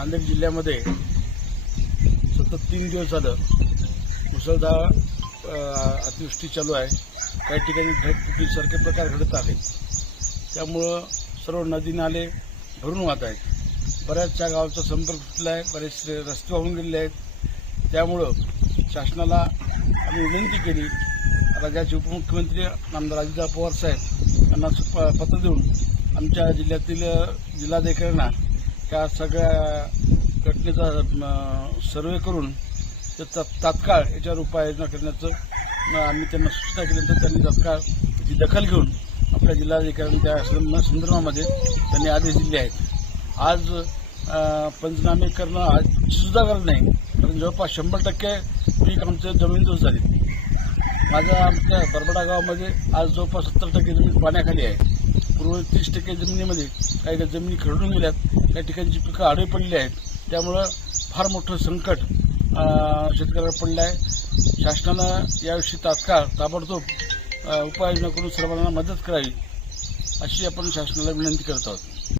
नांदेड जिल्ह्यामध्ये सतत तीन दिवस झालं मुसळधार अतिवृष्टी चालू आहे. काही ठिकाणी ढगफुटीसारखे प्रकार घडत आहेत. त्यामुळं सर्व नदी नाले भरून वाहत आहेत. बऱ्याचशा गावाचा संपर्क तुटला आहे. बरेचसे रस्ते वाहून गेलेले आहेत. त्यामुळं शासनाला आम्ही विनंती केली. राज्याचे उपमुख्यमंत्री आमदार अजितदादा पवार साहेब यांना पत्र देऊन आमच्या जिल्ह्यातील जिल्हाधिकाऱ्यांना त्या सगळ्या घटनेचा सर्वे करून ते तात्काळ याच्यावर उपाययोजना करण्याचं आम्ही त्यांना सूचना केल्यानंतर त्यांनी तात्काळ ती दखल घेऊन आपल्या जिल्हाधिकाऱ्यांनी त्या संदर्भामध्ये त्यांनी आदेश दिले आहेत. आज पंचनामे करणं आजची सुद्धा गरज नाही कारण जवळपास शंभर टक्के पीक आमचं जमीनदोस्त झाली. माझ्या आमच्या बरबडा गावामध्ये आज जवळपास सत्तर टक्के जमीन पाण्याखाली आहे. पूर्व तीस टक्के जमिनीमध्ये काही काही जमिनी खरडून गेल्यात काही ठिकाणची पिकं आडवी पडली आहेत. त्यामुळं फार मोठं संकट शेतकऱ्याला पडलं आहे. शासनानं याविषयी तात्काळ ताबडतोब उपाययोजना करून सर्वांना मदत करावी अशी आपण शासनाला विनंती करत आहोत.